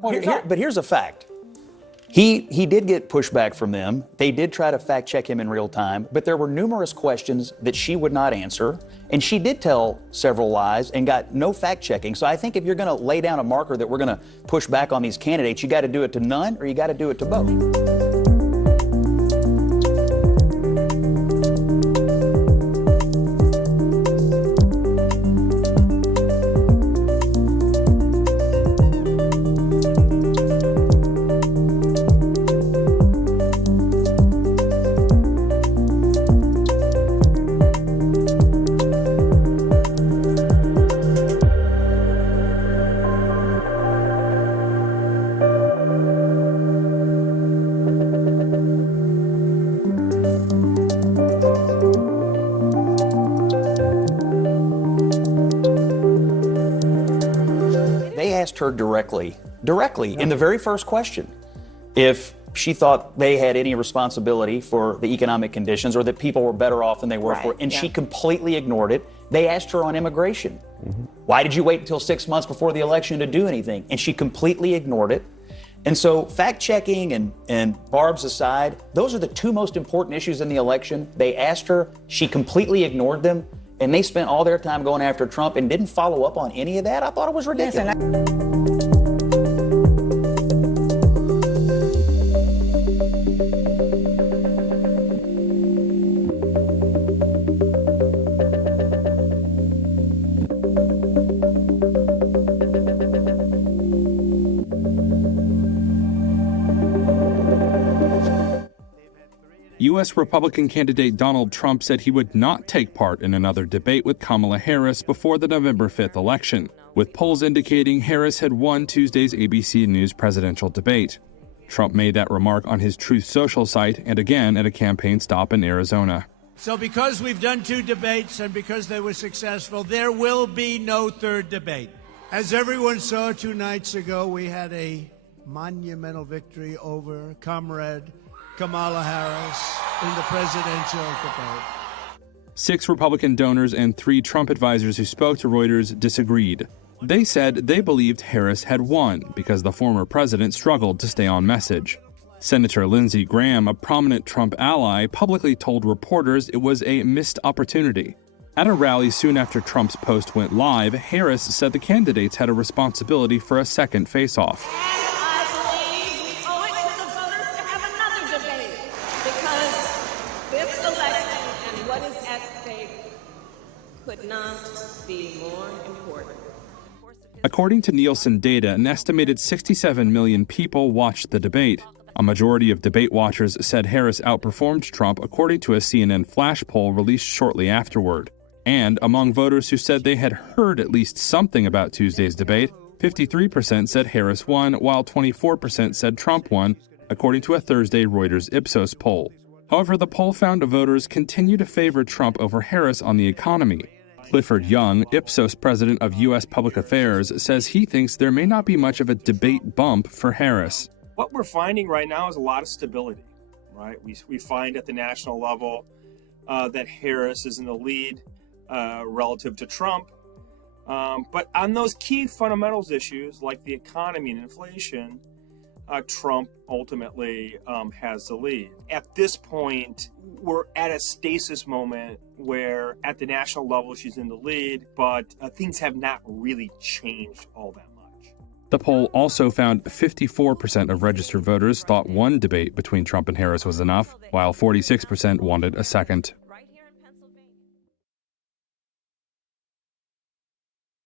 But here's a fact. He did get pushback from them. They did try to fact check him in real time, but there were numerous questions that she would not answer. And she did tell several lies and got no fact checking. So I think if you're going to lay down a marker that we're going to push back on these candidates, you got to do it to none or you got to do it to both. Her directly in the very first question if she thought they had any responsibility for the economic conditions or that people were better off than they were and she completely ignored it. They asked her on immigration. Why did you wait until 6 months before the election to do anything? And she completely ignored it. And so fact checking and Barb's aside, those are the two most important issues in the election. They asked her, she completely ignored them, and they spent all their time going after Trump and didn't follow up on any of that. I thought it was ridiculous. U.S. Republican candidate Donald Trump said he would not take part in another debate with Kamala Harris before the November 5th election, with polls indicating Harris had won Tuesday's ABC News presidential debate. Trump made that remark on his Truth Social site and again at a campaign stop in Arizona. So because we've done two debates and because they were successful, there will be no third debate. As everyone saw 2 nights ago, we had a monumental victory over Comrade Kamala Harris in the presidential debate. 6 Republican donors and 3 Trump advisors who spoke to Reuters disagreed. They said they believed Harris had won because the former president struggled to stay on message. Senator Linsey, a prominent Trump ally, publicly told reporters it was a missed opportunity. At a rally soon after Trump's post went live, Harris said the candidates had a responsibility for a second face-off. Could not be more important. According to Nielsen data, an estimated 67 million people watched the debate. A majority of debate watchers said Harris outperformed Trump, according to a CNN flash poll released shortly afterward. And among voters who said they had heard at least something about Tuesday's debate, 53% said Harris won, while 24% said Trump won, according to a Thursday Reuters Ipsos poll. However, the poll found voters continue to favor Trump over Harris on the economy. Clifford Young, Ipsos president of U.S. Public Affairs, says he thinks there may not be much of a debate bump for Harris. What we're finding right now is a lot of stability, right? We find at the national level that Harris is in the lead relative to Trump. But on those key fundamentals issues like the economy and inflation, Trump ultimately has the lead. At this point, we're at a stasis moment where at the national level she's in the lead, but things have not really changed all that much. The poll also found 54% of registered voters thought one debate between Trump and Harris was enough, while 46% wanted a second.